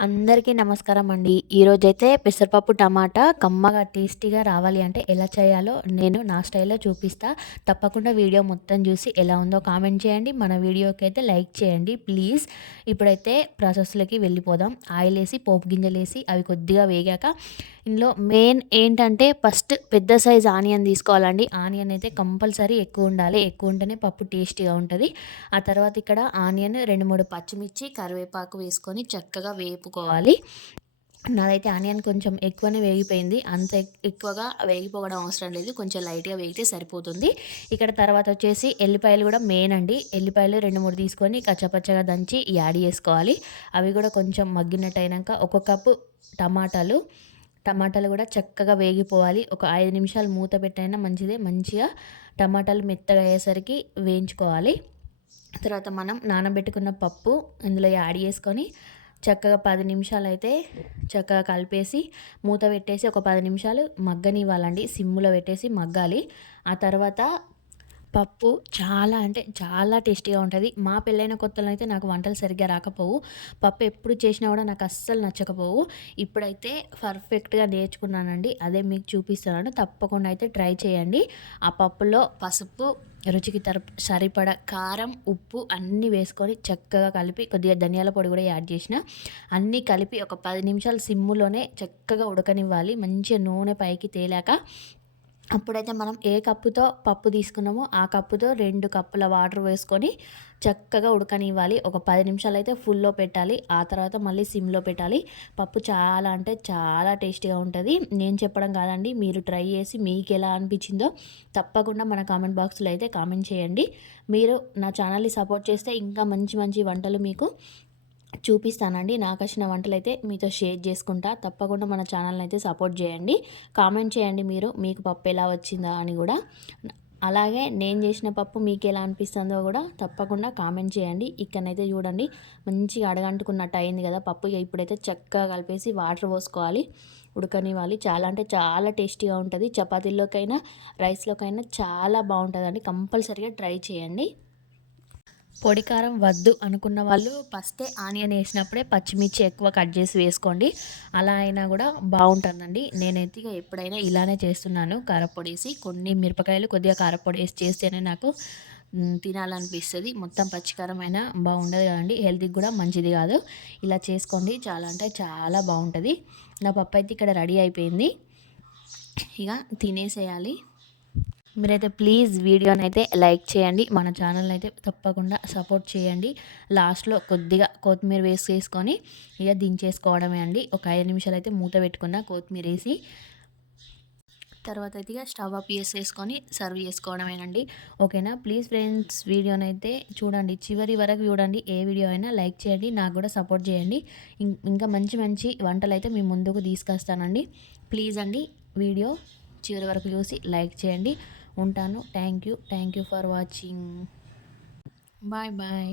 అందరికీ నమస్కారం అండి. ఈరోజైతే పెసరపప్పు టమాటా కమ్మగా టేస్టీగా రావాలి అంటే ఎలా చేయాలో నేను నా స్టైల్‌లో చూపిస్తా. తప్పకుండా వీడియో మొత్తం చూసి ఎలా ఉందో కామెంట్ చేయండి. మన వీడియోకైతే లైక్ చేయండి ప్లీజ్. ఇప్పుడైతే ప్రాసెస్‌లోకి వెళ్ళిపోదాం. ఆయిల్ ఏసి, పోపు గింజలేసి అవి కొద్దిగా వేగాక ఇందులో మెయిన్ ఏంటంటే ఫస్ట్ పెద్ద సైజ్ ఆనియన్ తీసుకోవాలండి. ఆనియన్ అయితే కంపల్సరీ ఎక్కువ ఉండాలి. ఎక్కువ ఉంటేనే పప్పు టేస్టీగా ఉంటది. ఆ తర్వాత ఇక్కడ ఆనియన్ 2, 3 పచ్చిమిర్చి, కరివేపాకు వేసుకొని చక్కగా వేపుకోవాలి. నాదైతే ఆనియన్ కొంచెం ఎక్కువనే వేగిపోయింది. అంత ఎక్కువగా వేగిపోవడం అవసరం లేదు. కొంచెం లైట్‌గా వేగితే సరిపోతుంది. ఇక్కడ తర్వాత వచ్చేసి ఎల్లిపాయలు కూడా మెయిన్ అండి. ఎల్లిపాయలు 2, 3 తీసుకొని కచ్చపచ్చగా దంచి యాడ్ చేసుకోవాలి. అవి కూడా కొంచెం మగ్గినట్టు అయినాక ఒక కప్పు టమాటాలు టమాటాలు కూడా చక్కగా వేగిపోవాలి. ఒక 5 నిమిషాలు మూత పెట్టైనా మంచిదే. మంచిగా టమాటాలు మెత్తగా అయ్యేసరికి వేయించుకోవాలి. తర్వాత మనం నానబెట్టుకున్న పప్పు ఇందులో యాడ్ చేసుకొని చక్కగా 10 నిమిషాలైతే చక్కగా కలిపేసి మూత పెట్టేసి ఒక 10 నిమిషాలు మగ్గనివ్వాలండి. సిమ్‌లో పెట్టేసి మగ్గాలి. ఆ తర్వాత పప్పు చాలా అంటే చాలా టేస్టీగా ఉంటది. మా పెళ్ళైన కొత్తలో అయితే నాకు వంటలు సరిగ్గా రాకపోవు. పప్పు ఎప్పుడు చేసినా కూడా నాకు అస్సలు నచ్చకపోవు. ఇప్పుడైతే పర్ఫెక్ట్‌గా నేర్చుకున్నానండి. అదే మీకు చూపిస్తున్నాను. తప్పకుండా అయితే ట్రై చేయండి. ఆ పప్పులో పసుపు, రుచికి సరిపడా కారం, ఉప్పు అన్నీ వేసుకొని చక్కగా కలిపి కొద్దిగా ధనియాల పొడి కూడా యాడ్ చేసిన. అన్నీ కలిపి ఒక 10 నిమిషాలు సిమ్‌లోనే చక్కగా ఉడకనివ్వాలి. మంచిగా నూనె పైకి తేలాక అప్పుడైతే మనం ఏ కప్పుతో పప్పు తీసుకున్నామో ఆ కప్పుతో 2 కప్పుల వాటర్ వేసుకొని చక్కగా ఉడకనివ్వాలి. ఒక 10 నిమిషాలైతే ఫుల్‌లో పెట్టాలి. ఆ తర్వాత మళ్ళీ సిమ్‌లో పెట్టాలి. పప్పు చాలా అంటే చాలా టేస్టీగా ఉంటది. నేను చెప్పడం కాదండి. మీరు ట్రై చేసి మీకెలా అనిపించిందో తప్పకుండా మన కామెంట్ బాక్స్‌లో అయితే కామెంట్ చేయండి. మీరు నా ఛానల్‌ని సపోర్ట్ చేస్తే ఇంకా మంచి మంచి వంటలు మీకు చూపిస్తానండి. నాకొచ్చిన వంటలైతే మీతో షేర్ చేసుకుంటా. తప్పకుండా మన ఛానల్‌ని అయితే సపోర్ట్ చేయండి. కామెంట్ చేయండి మీరు. మీకు పప్పు ఎలా వచ్చిందా అని గూడా. అలాగే నేను చేసిన పప్పు మీకెలా అనిపిస్తుందో గూడా తప్పకుండా కామెంట్ చేయండి. ఇక్కడనైతే చూడండి మంచిగా అడగంటుకున్నట్టు అయింది గదా పప్పు. ఇగ ఇప్పుడైతే చక్కగా కలిపేసి వాటర్ పోసుకోవాలి. ఉడకనివ్వాలి. చాలా అంటే చాలా టేస్టీగా ఉంటది. చపాతీల్లోకైనా, రైస్‌లోకైనా చాలా బావుంటదండి. కంపల్సరీగా ట్రై చేయండి. పొడి కారం వద్దు అనుకున్న వాళ్ళు ఫస్టే ఆనియన్ వేసినప్పుడే పచ్చిమిర్చి ఎక్కువ కట్ చేసి వేసుకోండి. అలా అయినా కూడా బాగుంటుందండి. నేనైతే ఇక ఎప్పుడైనా ఇలానే చేస్తున్నాను. కారప్పొడి వేసి కొన్ని మిరపకాయలు కొద్దిగా కారప్పొడి వేసి చేస్తేనే నాకు తినాలనిపిస్తుంది. మొత్తం పచ్చికారం అయినా బాగుండదు కదండి. హెల్త్కి కూడా మంచిది కాదు. ఇలా చేసుకోండి. చాలా అంటే చాలా బాగుంటుంది. నా పప్పు అయితే ఇక్కడ రెడీ అయిపోయింది. ఇక తినేసేయాలి. మీరైతే ప్లీజ్ వీడియోనైతే లైక్ చేయండి. మన ఛానల్ని అయితే తప్పకుండా సపోర్ట్ చేయండి. లాస్ట్‌లో కొద్దిగా కొత్తిమీర వేసేసుకొని ఇక దించేసుకోవడమే అండి. ఒక 5 నిమిషాలు అయితే మూత పెట్టుకున్న కొత్తిమీర వేసి తర్వాత అయితే ఇక స్టవ్ ఆఫ్ చేసేసుకొని సర్వ్ చేసుకోవడమేనండి. ఓకేనా. ప్లీజ్ ఫ్రెండ్స్ వీడియోనైతే చూడండి. చివరి వరకు చూడండి. ఏ వీడియో అయినా లైక్ చేయండి. నాకు కూడా సపోర్ట్ చేయండి. ఇంకా మంచి మంచి వంటలైతే మీ ముందుకు తీసుకొస్తానండి. ప్లీజ్ అండి వీడియో చివరి వరకు చూసి లైక్ చేయండి. ఉంటాను. Thank you for watching. Bye bye.